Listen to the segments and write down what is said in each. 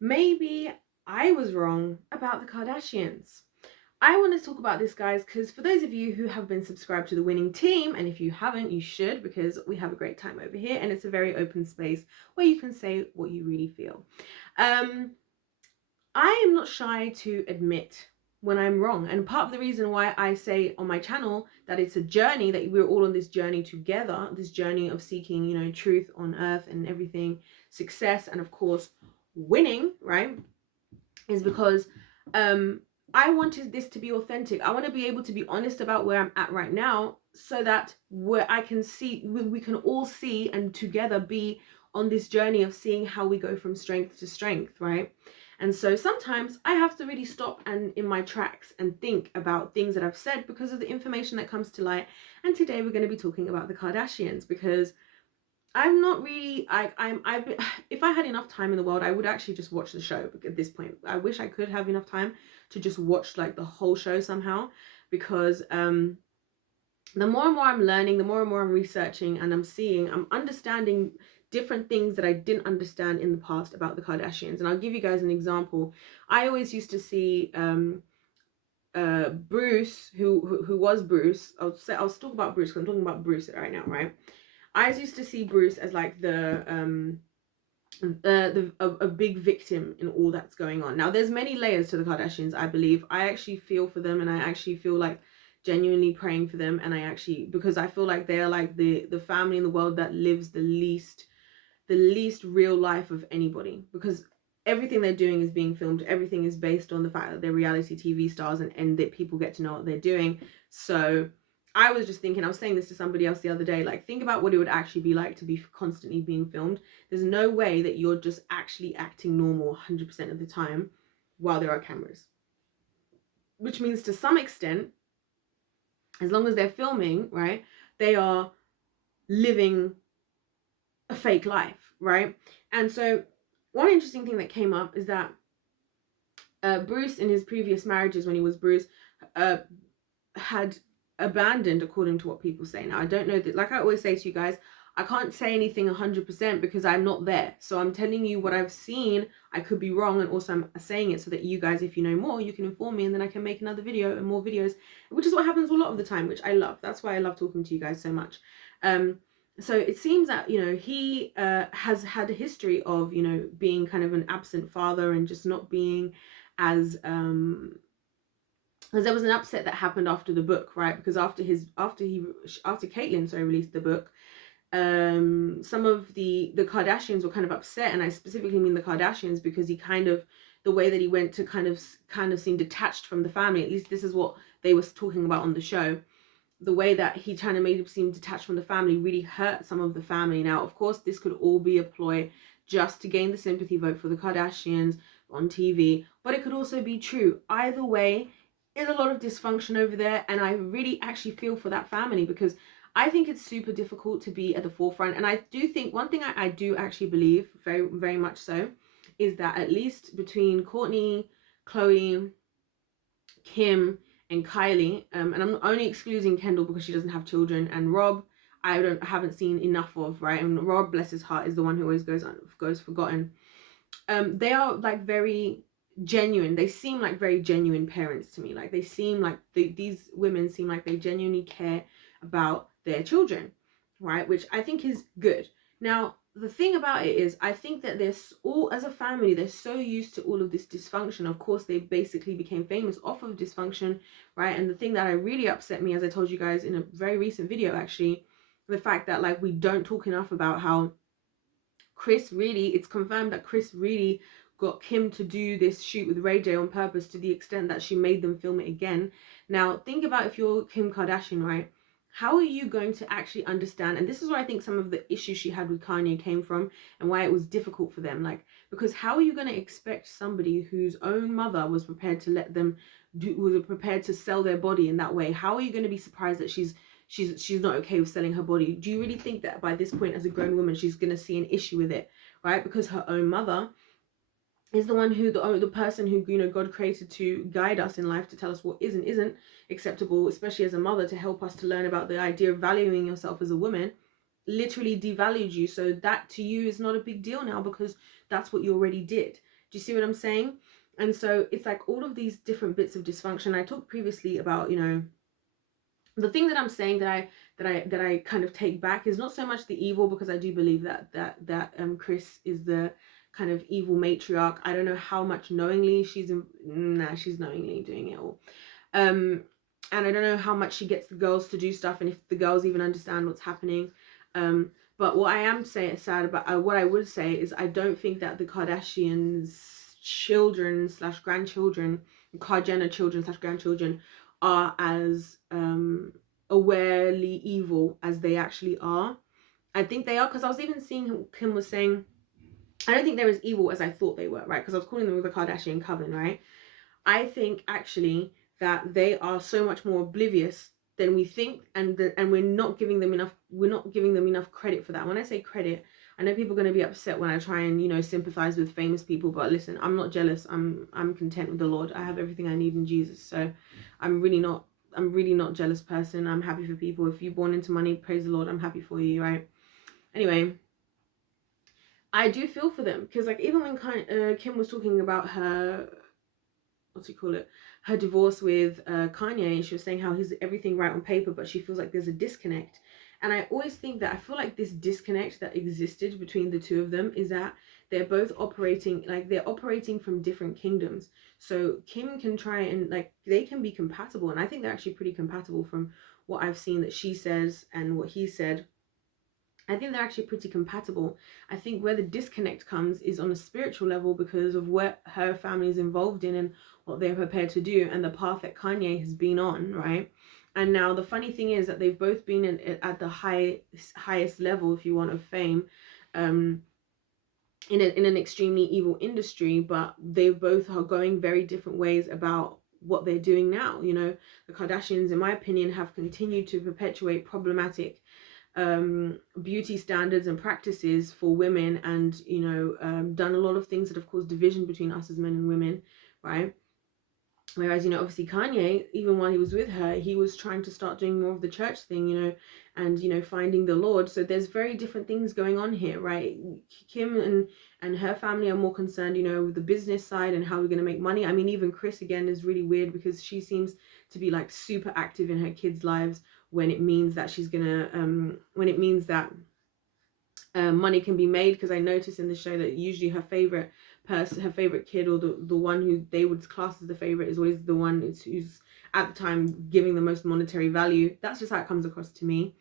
maybe I was wrong about the Kardashians. I want to talk about this, guys, because for those of you who have been subscribed to the winning team, and if you haven't, you should, because we have a great time over here and it's a very open space where you can say what you really feel. I am not shy to admit when I'm wrong. And part of the reason why I say on my channel that it's a journey, that we're all on this journey together, this journey of seeking, truth on earth and everything, success, and of course, winning, right? Is because I wanted this to be authentic. I want to be able to be honest about where I'm at right now so that where I can see, we can all see and together be on this journey of seeing how we go from strength to strength, right? And so sometimes I have to really stop and in my tracks and think about things that I've said because of the information that comes to light. And today we're going to be talking about the Kardashians because I'm not really I've if I had enough time in the world, I would actually just watch the show at this point. I wish I could have enough time to just watch like the whole show somehow, because the more and more I'm learning, the more and more I'm researching and I'm understanding different things that I didn't understand in the past about the Kardashians. And I'll give you guys an example. I always used to see Bruce, who was Bruce. I'll talk about Bruce because I'm talking about Bruce right now, right? I used to see Bruce as like a big victim in all that's going on. Now, there's many layers to the Kardashians, I believe. I actually feel for them, and I actually feel like genuinely praying for them. And I actually, because I feel like they are like the family in the world that lives the least real life of anybody, because everything they're doing is being filmed. Everything is based on the fact that they're reality TV stars, and that people get to know what they're doing. So I was just thinking, I was saying this to somebody else the other day, like, think about what it would actually be like to be constantly being filmed. There's no way that you're just actually acting normal 100% of the time while there are cameras. Which means to some extent, as long as they're filming, right, they are living a fake life, right? And so one interesting thing that came up is that Bruce, in his previous marriages, when he was Bruce, had abandoned, according to what people say. Now, I don't know that, like I always say to you guys, I can't say anything 100% because I'm not there. So I'm telling you what I've seen. I could be wrong, and also I'm saying it so that you guys, if you know more, you can inform me, and then I can make another video and more videos, which is what happens a lot of the time, which I love. That's why I love talking to you guys so much. So it seems that, he has had a history of, being kind of an absent father and just not being as because there was an upset that happened after the book, right? Because after Caitlyn, released the book, some of the Kardashians were kind of upset, and I specifically mean the Kardashians because the way that he went to kind of seem detached from the family. At least this is what they were talking about on the show. The way that he kind of made him seem detached from the family really hurt some of the family. Now, of course, this could all be a ploy just to gain the sympathy vote for the Kardashians on TV, but it could also be true. Either way, there's a lot of dysfunction over there, and I really actually feel for that family because I think it's super difficult to be at the forefront. And I do think one thing I do actually believe, very, very much so, is that at least between Kourtney, Khloe, Kim, and Kylie, and I'm only excluding Kendall because she doesn't have children, and Rob, haven't seen enough of, right? And Rob, bless his heart, is the one who always goes forgotten. They are like very genuine. They seem like very genuine parents to me. Like they seem like these women seem like they genuinely care about their children, right? Which I think is good. Now, the thing about it is, I think that they're all, as a family, they're so used to all of this dysfunction. Of course, they basically became famous off of dysfunction, right? And the thing that really upset me, as I told you guys in a very recent video, actually, the fact that like we don't talk enough about how it's confirmed that Chris really got Kim to do this shoot with Ray J on purpose, to the extent that she made them film it again. Now, think about, if you're Kim Kardashian, right? How are you going to actually understand? And this is where I think some of the issues she had with Kanye came from, and why it was difficult for them. Like, because how are you going to expect somebody whose own mother was prepared to was prepared to sell their body in that way? How are you going to be surprised that she's not okay with selling her body? Do you really think that by this point, as a grown woman, she's going to see an issue with it, right? Because her own mother is the one the person who, God created to guide us in life, to tell us what is and isn't acceptable, especially as a mother, to help us to learn about the idea of valuing yourself as a woman, literally devalued you. So that to you is not a big deal now, because that's what you already did. Do you see what I'm saying? And so it's like all of these different bits of dysfunction. I talked previously about, you know, the thing that I'm saying that I kind of take back is not so much the evil, because I do believe that Chris is the kind of evil matriarch. I don't know how much knowingly she's she's knowingly doing it all. And I don't know how much she gets the girls to do stuff, and if the girls even understand what's happening. But what I am sad about, what I would say is, I don't think that the Kardashians children slash grandchildren, Jenner children slash grandchildren, are as awarely evil as they actually are. I think they are, because I was even seeing Kim was saying, I don't think they're as evil as I thought they were, right? Because I was calling them the Kardashian coven, right? I think actually that they are so much more oblivious than we think, and we're not giving them enough credit for that. When I say credit, I know people are going to be upset when I try and, you know, sympathize with famous people, but listen, I'm not jealous. I'm content with the Lord. I have everything I need in Jesus. So I'm really not jealous person. I'm happy for people. If you're born into money, praise the Lord. I'm happy for you, right? Anyway, I do feel for them, because like even when Kim was talking about her, what do you call it, her divorce with Kanye, she was saying how he's everything right on paper, but she feels like there's a disconnect. And I always think that I feel like this disconnect that existed between the two of them is that they're both operating, like they're operating from different kingdoms. So Kim can try and, like, they can be compatible, and I think they're actually pretty compatible from what I've seen that she says and what he said. I think they're actually pretty compatible. I think where the disconnect comes is on a spiritual level, because of what her family is involved in and what they're prepared to do, and the path that Kanye has been on, right? And now the funny thing is that they've both been at the highest level, if you want, of fame, in an extremely evil industry, but they both are going very different ways about what they're doing now. You know, the Kardashians, in my opinion, have continued to perpetuate problematic beauty standards and practices for women, and, you know, done a lot of things that have caused division between us as men and women, right? Whereas, you know, obviously Kanye, even while he was with her, he was trying to start doing more of the church thing, you know, and, you know, finding the Lord. So there's very different things going on here, right? Kim and her family are more concerned, you know, with the business side and how we're going to make money. I mean, even Chris, again, is really weird, because she seems to be like super active in her kids' lives when it means that she's gonna when it means that money can be made. Because I noticed in the show that usually her favorite person, her favorite kid, or the one who they would class as the favorite, is always the one who's at the time giving the most monetary value. That's just how it comes across to me.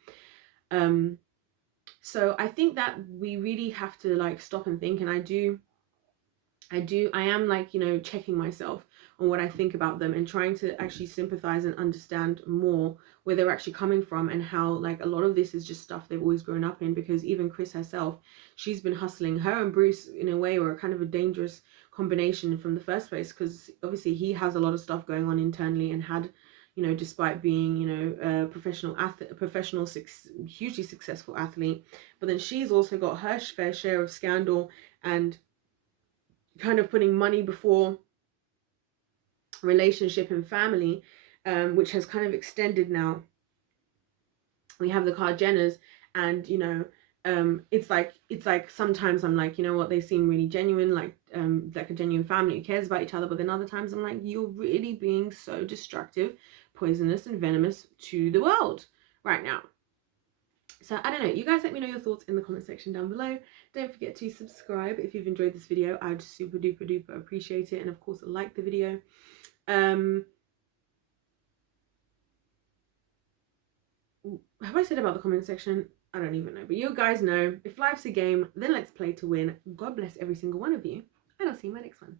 So I think that we really have to, like, stop and think, and I am, like, you know, checking myself on what I think about them, and trying to actually sympathize and understand more where they're actually coming from, and how, like, a lot of this is just stuff they've always grown up in. Because even Chris herself, she's been hustling. Her and Bruce, in a way, were kind of a dangerous combination from the first place, because obviously he has a lot of stuff going on internally, and had, you know, despite being, you know, a professional athlete, hugely successful athlete, but then she's also got her fair share of scandal, and kind of putting money before relationship and family, which has kind of extended now. We have the Jenners, and, you know, it's like sometimes I'm like, you know what, they seem really genuine, like a genuine family who cares about each other, but then other times I'm like, you're really being so destructive, poisonous, and venomous to the world right now. So I don't know, you guys let me know your thoughts in the comment section down below. Don't forget to subscribe if you've enjoyed this video. I'd super duper appreciate it, and of course like the video. Have I said about the comment section? I don't even know, but you guys know, if life's a game, then let's play to win. God bless every single one of you, and I'll see you in my next one.